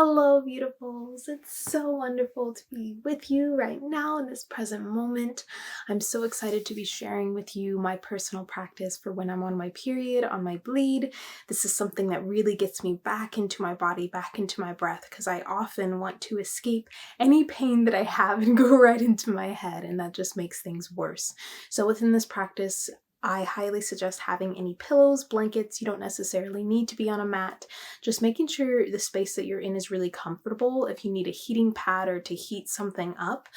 Hello, beautifuls. It's so wonderful to be with you right now in this present moment. I'm so excited to be sharing with you my personal practice for when I'm on my period, on my bleed. This is something that really gets me back into my body, back into my breath, because I often want to escape any pain that I have and go right into my head, and that just makes things worse. So within this practice, I highly suggest having any pillows, blankets. You don't necessarily need to be on a mat. Just making sure the space that you're in is really comfortable. If you need a heating pad or to heat something up,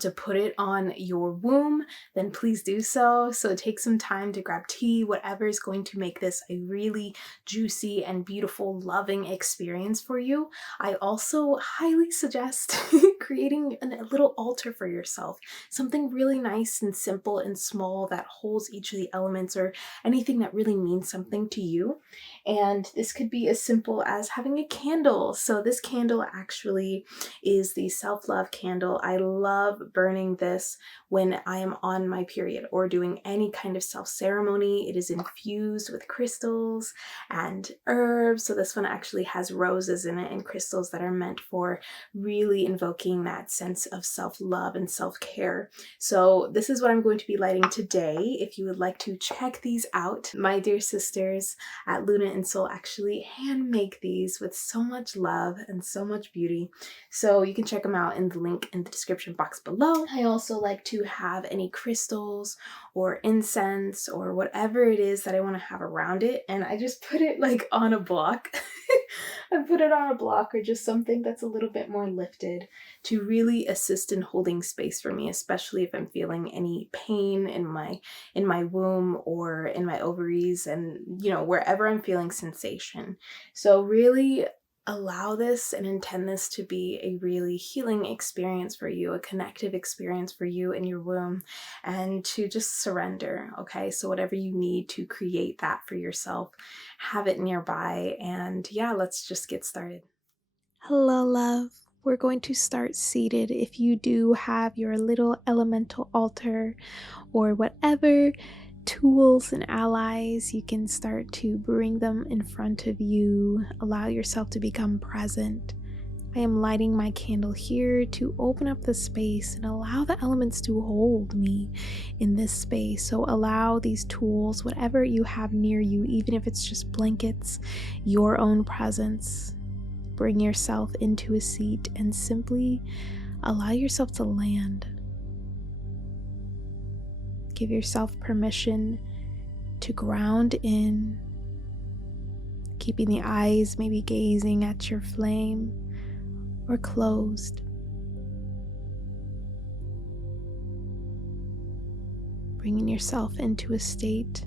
to put it on your womb, then please do so. So take some time to grab tea, whatever is going to make this a really juicy and beautiful, loving experience for you. I also highly suggest creating a little altar for yourself. Something really nice and simple and small that holds each of the elements or anything that really means something to you. And this could be as simple as having a candle. So this candle actually is the self-love candle. I love burning this when I am on my period or doing any kind of self-ceremony. It is infused with crystals and herbs. So this one actually has roses in it and crystals that are meant for really invoking that sense of self-love and self-care. So this is what I'm going to be lighting today. If you would like to check these out, my dear sisters at Luna and Soul actually hand make these with so much love and so much beauty. So you can check them out in the link in the description box below. I also like to have any crystals or incense or whatever it is that I want to have around it, and I just put it like on a block. I put it on a block or just something that's a little bit more lifted to really assist in holding space for me, especially if I'm feeling any pain in my womb or in my ovaries and, wherever I'm feeling sensation. So really allow this and intend this to be a really healing experience for you, a connective experience for you in your womb, and to just surrender, okay? So whatever you need to create that for yourself, have it nearby, and yeah, let's just get started. Hello, love. We're going to start seated. If you do have your little elemental altar or whatever tools and allies, you can start to bring them in front of you. Allow yourself to become present. I am lighting my candle here to open up the space and allow the elements to hold me in this space. So allow these tools, whatever you have near you, even if it's just blankets, your own presence. Bring yourself into a seat and simply allow yourself to land. Give yourself permission to ground in, keeping the eyes maybe gazing at your flame or closed. Bringing yourself into a state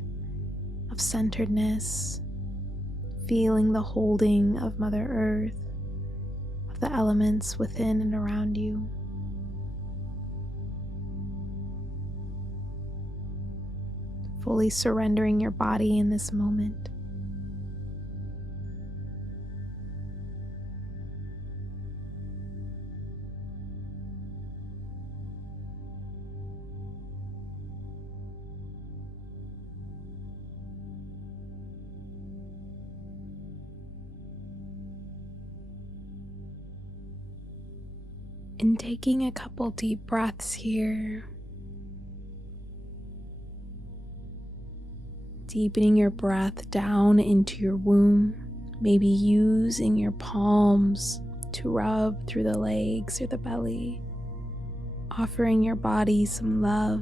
of centeredness, feeling the holding of Mother Earth, of the elements within and around you. Fully surrendering your body in this moment. And taking a couple deep breaths here. Deepening your breath down into your womb, maybe using your palms to rub through the legs or the belly, offering your body some love,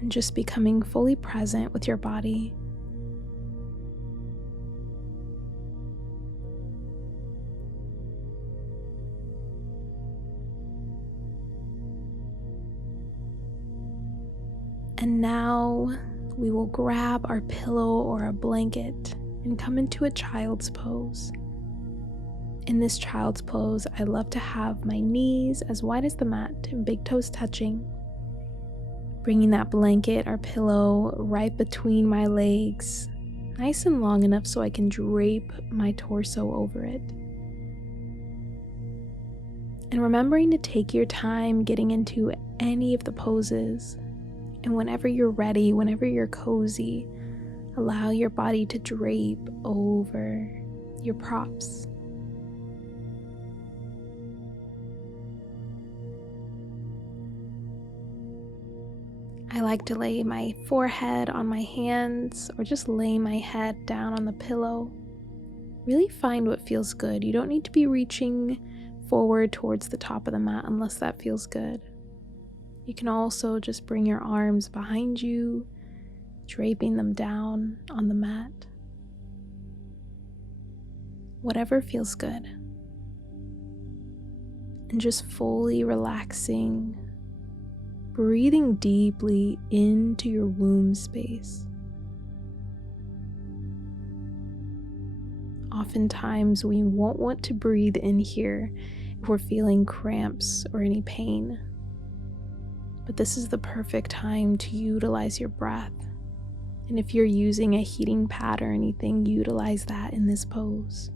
and just becoming fully present with your body. And now we will grab our pillow or a blanket and come into a child's pose. In this child's pose, I love to have my knees as wide as the mat and big toes touching. Bringing that blanket or pillow right between my legs, nice and long enough so I can drape my torso over it. And remembering to take your time getting into any of the poses. And whenever you're ready, whenever you're cozy, allow your body to drape over your props. I like to lay my forehead on my hands or just lay my head down on the pillow. Really find what feels good. You don't need to be reaching forward towards the top of the mat unless that feels good. You can also just bring your arms behind you, draping them down on the mat. Whatever feels good. And just fully relaxing, breathing deeply into your womb space. Oftentimes we won't want to breathe in here if we're feeling cramps or any pain. But this is the perfect time to utilize your breath. And if you're using a heating pad or anything, utilize that in this pose.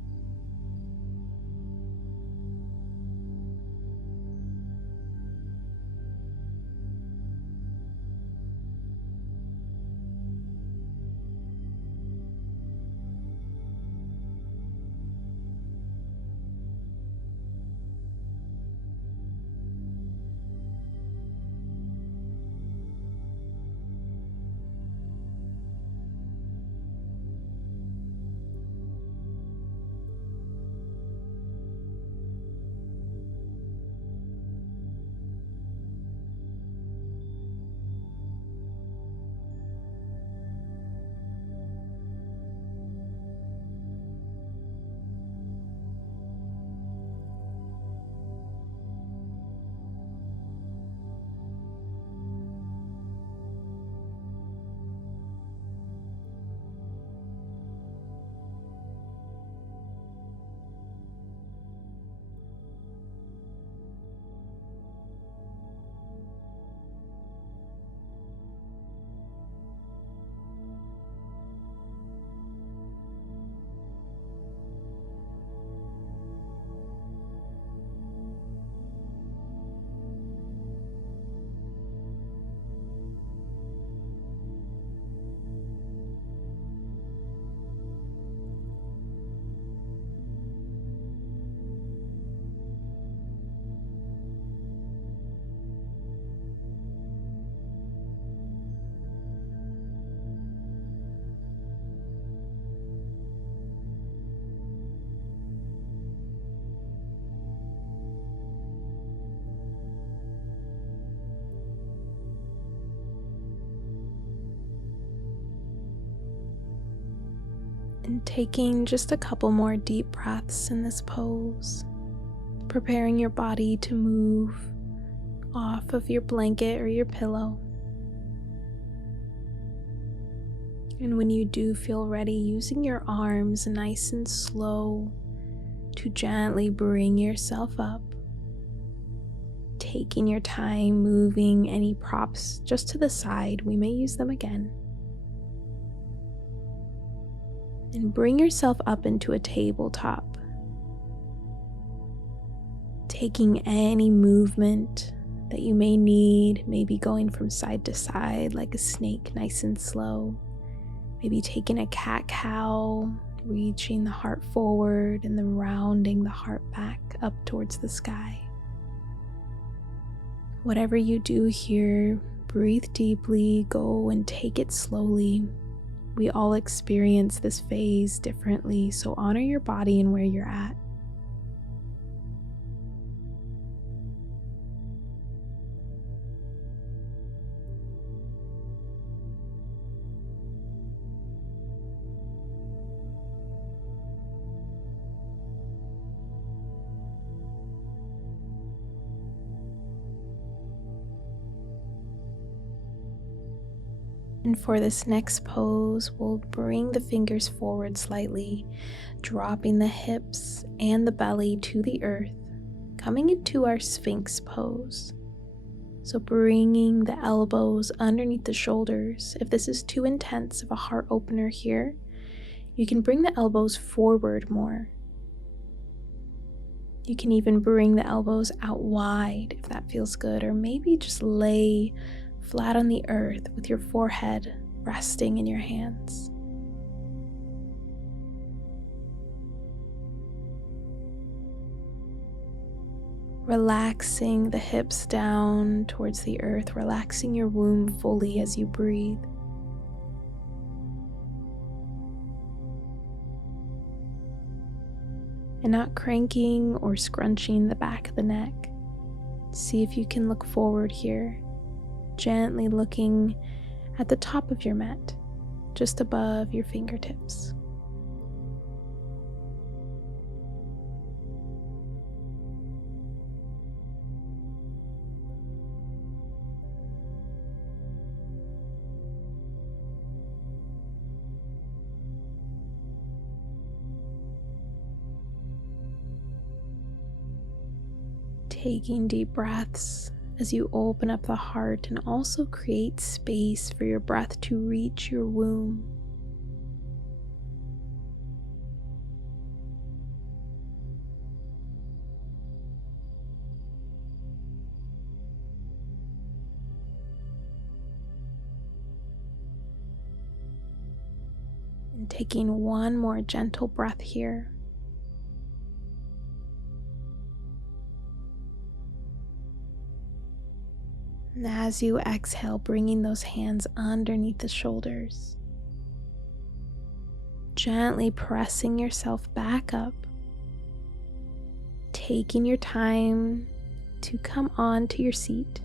And taking just a couple more deep breaths in this pose, preparing your body to move off of your blanket or your pillow. And when you do feel ready, using your arms nice and slow to gently bring yourself up, taking your time moving any props just to the side. We may use them again. And bring yourself up into a tabletop, taking any movement that you may need, maybe going from side to side like a snake, nice and slow, maybe taking a cat-cow, reaching the heart forward and then rounding the heart back up towards the sky. Whatever you do here, breathe deeply, go and take it slowly. We all experience this phase differently, so honor your body and where you're at. And for this next pose, we'll bring the fingers forward slightly, dropping the hips and the belly to the earth, coming into our Sphinx pose. So bringing the elbows underneath the shoulders. If this is too intense of a heart opener here, you can bring the elbows forward more. You can even bring the elbows out wide if that feels good, or maybe just lay flat on the earth with your forehead resting in your hands. Relaxing the hips down towards the earth, relaxing your womb fully as you breathe. And not cranking or scrunching the back of the neck. See if you can look forward here, gently looking at the top of your mat, just above your fingertips. Taking deep breaths as you open up the heart and also create space for your breath to reach your womb. And taking one more gentle breath here. And as you exhale, bringing those hands underneath the shoulders, gently pressing yourself back up, taking your time to come onto your seat.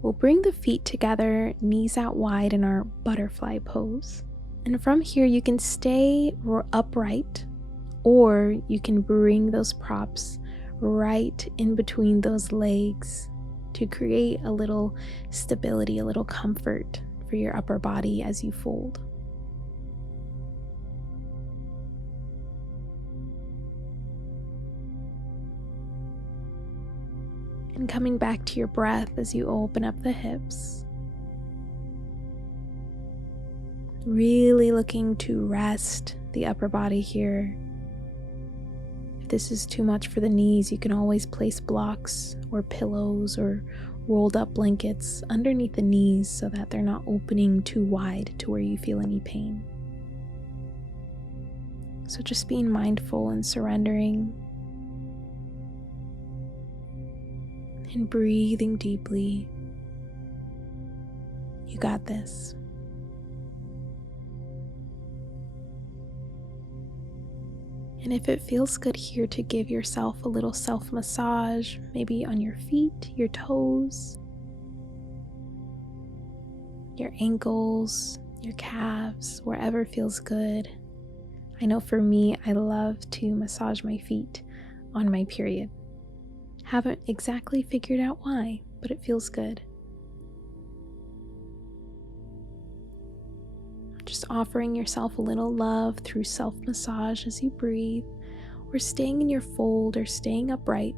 We'll bring the feet together, knees out wide in our butterfly pose. And from here, you can stay upright, or you can bring those props right in between those legs to create a little stability, a little comfort for your upper body as you fold. And coming back to your breath as you open up the hips. Really looking to rest the upper body here. If this is too much for the knees, you can always place blocks or pillows or rolled up blankets underneath the knees so that they're not opening too wide to where you feel any pain. So just being mindful and surrendering and breathing deeply. You got this. And if it feels good here to give yourself a little self-massage, maybe on your feet, your toes, your ankles, your calves, wherever feels good. I know for me, I love to massage my feet on my period. Haven't exactly figured out why, but it feels good. Just offering yourself a little love through self-massage as you breathe, or staying in your fold or staying upright.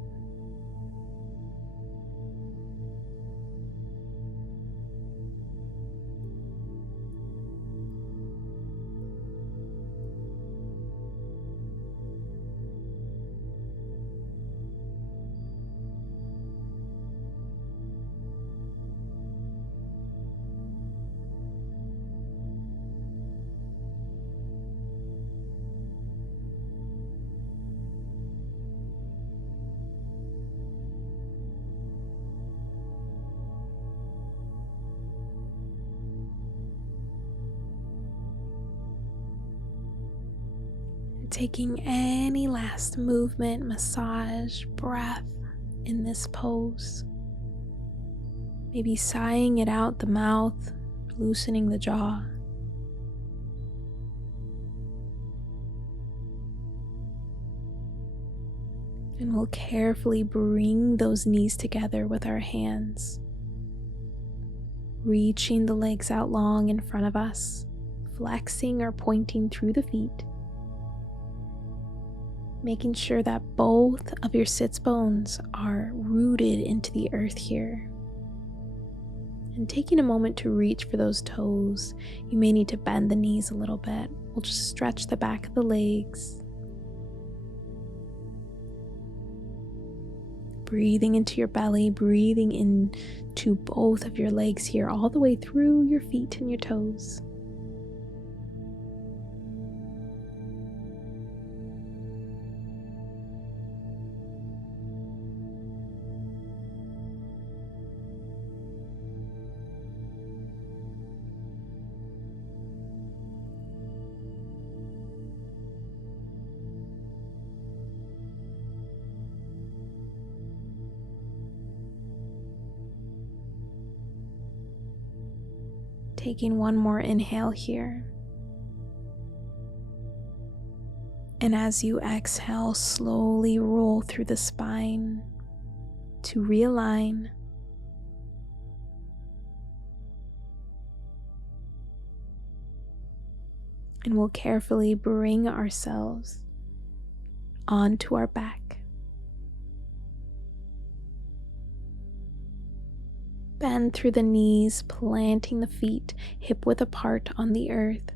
Taking any last movement, massage, breath in this pose. Maybe sighing it out the mouth, loosening the jaw. And we'll carefully bring those knees together with our hands, reaching the legs out long in front of us, flexing or pointing through the feet. Making sure that both of your sits bones are rooted into the earth here. And taking a moment to reach for those toes, you may need to bend the knees a little bit. We'll just stretch the back of the legs. Breathing into your belly, breathing into both of your legs here, all the way through your feet and your toes. Taking one more inhale here. And as you exhale, slowly roll through the spine to realign. And we'll carefully bring ourselves onto our back. Bend through the knees, planting the feet hip width apart on the earth,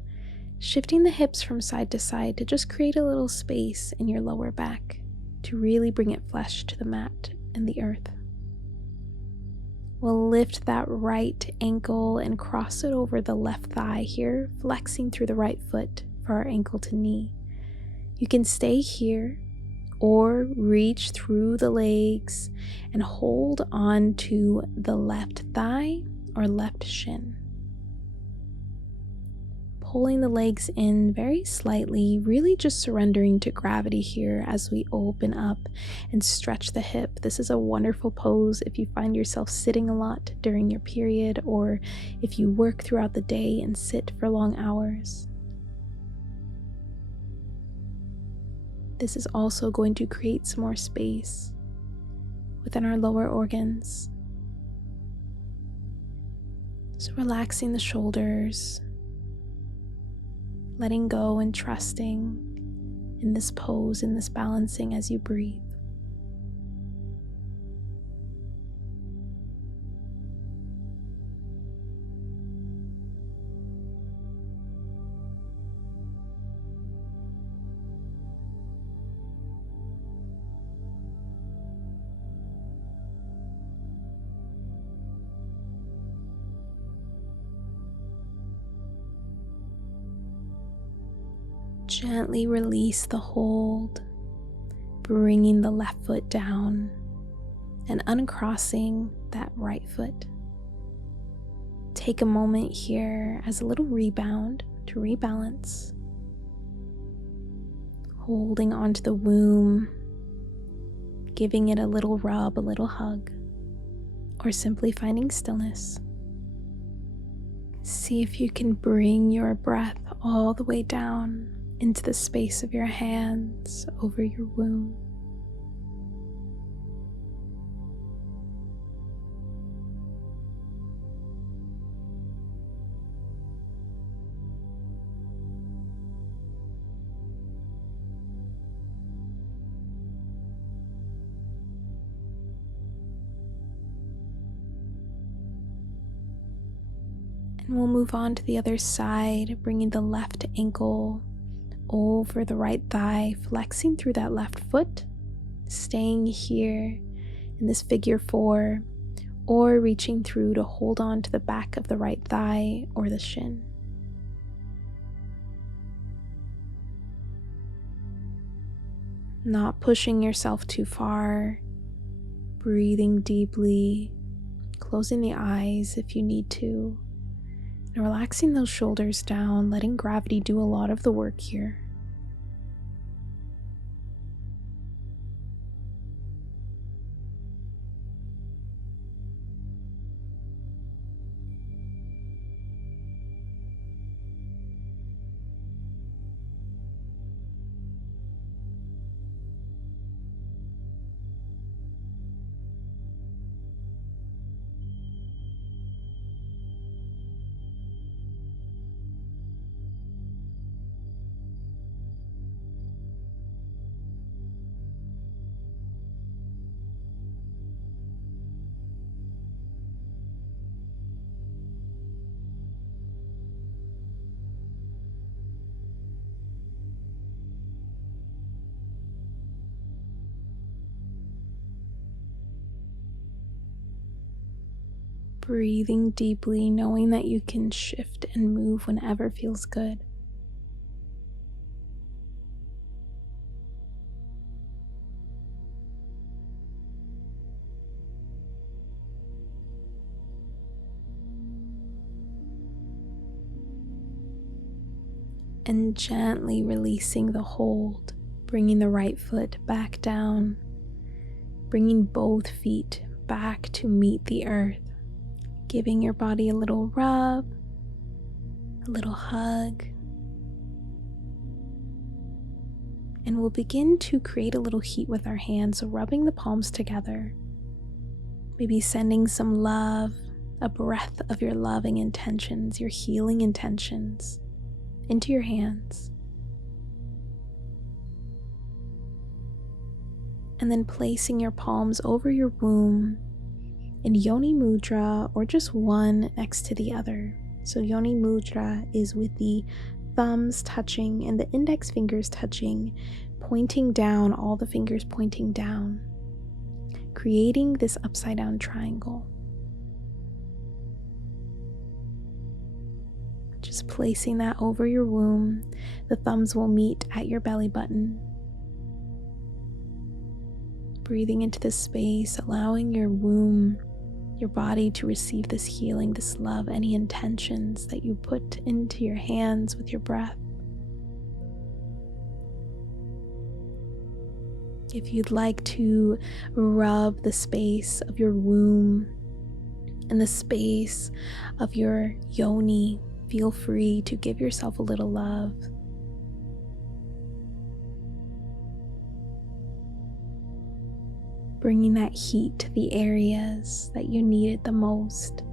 shifting the hips from side to side to just create a little space in your lower back to really bring it flush to the mat and the earth. We'll lift that right ankle and cross it over the left thigh here, flexing through the right foot for our ankle to knee. You can stay here or reach through the legs and hold on to the left thigh or left shin. Pulling the legs in very slightly, really just surrendering to gravity here as we open up and stretch the hip. This is a wonderful pose if you find yourself sitting a lot during your period, or if you work throughout the day and sit for long hours. This is also going to create some more space within our lower organs. So relaxing the shoulders, letting go and trusting in this pose, in this balancing as you breathe. Gently release the hold, bringing the left foot down and uncrossing that right foot. Take a moment here as a little rebound to rebalance, holding onto the womb, giving it a little rub, a little hug, or simply finding stillness. See if you can bring your breath all the way down into the space of your hands over your womb. And we'll move on to the other side, bringing the left ankle over the right thigh, flexing through that left foot, staying here in this figure 4, or reaching through to hold on to the back of the right thigh or the shin. Not pushing yourself too far, breathing deeply, closing the eyes if you need to, and relaxing those shoulders down, letting gravity do a lot of the work here. Breathing deeply, knowing that you can shift and move whenever feels good. And gently releasing the hold, bringing the right foot back down, bringing both feet back to meet the earth, giving your body a little rub, a little hug. And we'll begin to create a little heat with our hands, so rubbing the palms together. Maybe sending some love, a breath of your loving intentions, your healing intentions into your hands. And then placing your palms over your womb in Yoni Mudra, or just one next to the other. So Yoni Mudra is with the thumbs touching and the index fingers touching, pointing down, all the fingers pointing down, creating this upside down triangle. Just placing that over your womb. The thumbs will meet at your belly button. Breathing into this space, allowing your womb, your body to receive this healing, this love, any intentions that you put into your hands with your breath. If you'd like to rub the space of your womb and the space of your yoni, feel free to give yourself a little love. Bringing that heat to the areas that you need it the most.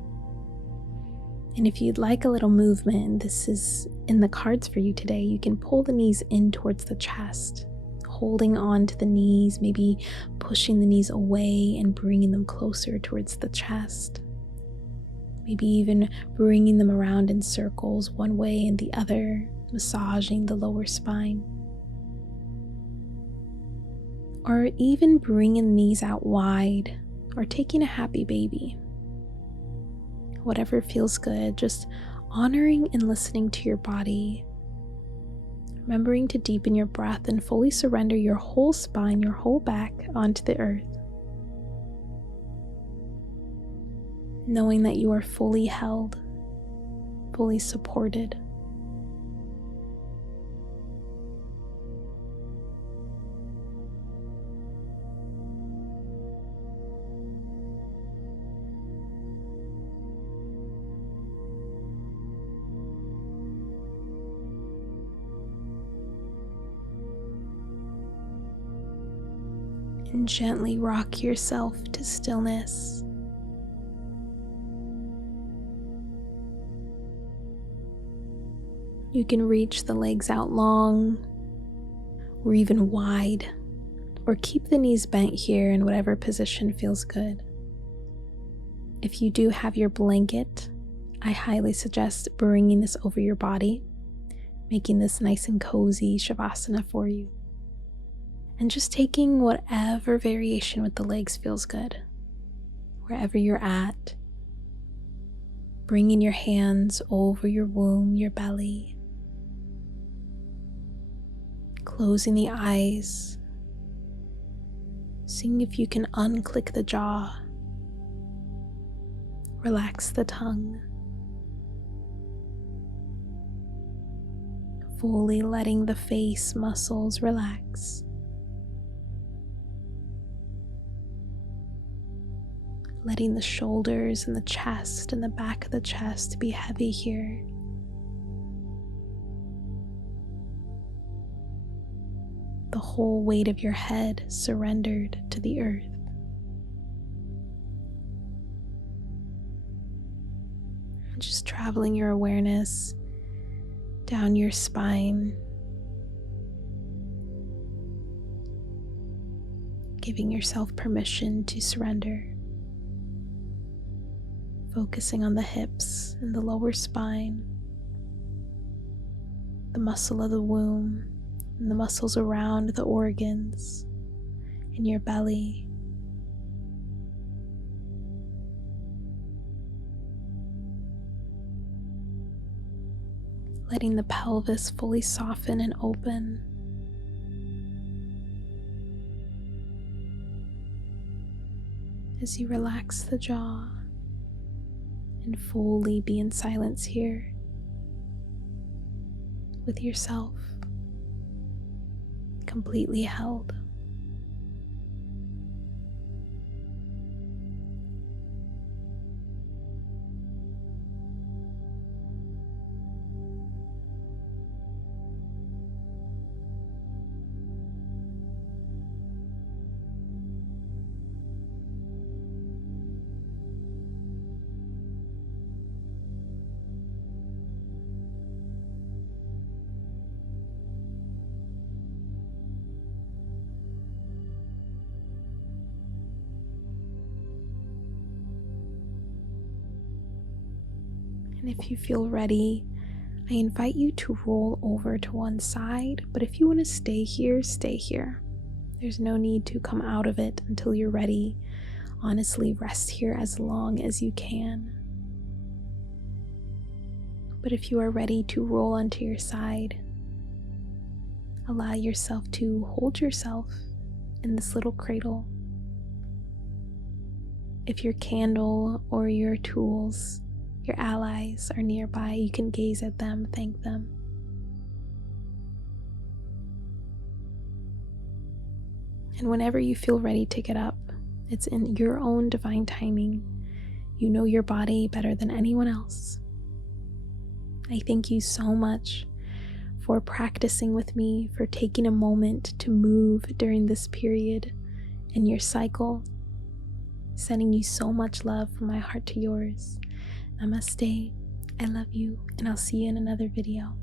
And if you'd like a little movement, and this is in the cards for you today, you can pull the knees in towards the chest, holding on to the knees, maybe pushing the knees away and bringing them closer towards the chest. Maybe even bringing them around in circles, one way and the other, massaging the lower spine. Or even bringing the knees out wide, or taking a happy baby. Whatever feels good, just honoring and listening to your body. Remembering to deepen your breath and fully surrender your whole spine, your whole back onto the earth. Knowing that you are fully held, fully supported. And gently rock yourself to stillness. You can reach the legs out long or even wide, or keep the knees bent here in whatever position feels good. If you do have your blanket, I highly suggest bringing this over your body, making this nice and cozy shavasana for you. And just taking whatever variation with the legs feels good, wherever you're at. Bringing your hands over your womb, your belly. Closing the eyes. Seeing if you can unclick the jaw. Relax the tongue. Fully letting the face muscles relax. Letting the shoulders and the chest and the back of the chest be heavy here. The whole weight of your head surrendered to the earth. Just traveling your awareness down your spine, giving yourself permission to surrender. Focusing on the hips and the lower spine, the muscle of the womb, and the muscles around the organs in your belly. Letting the pelvis fully soften and open. As you relax the jaw and fully be in silence here with yourself, completely held. And if you feel ready, I invite you to roll over to one side, but if you want to stay here, stay here. There's no need to come out of it until you're ready. Honestly, rest here as long as you can. But if you are ready to roll onto your side, allow yourself to hold yourself in this little cradle. If your candle or your tools, your allies are nearby, you can gaze at them, thank them. And whenever you feel ready to get up, it's in your own divine timing. You know your body better than anyone else. I thank you so much for practicing with me, for taking a moment to move during this period in your cycle. Sending you so much love from my heart to yours. Namaste. I love you, and I'll see you in another video.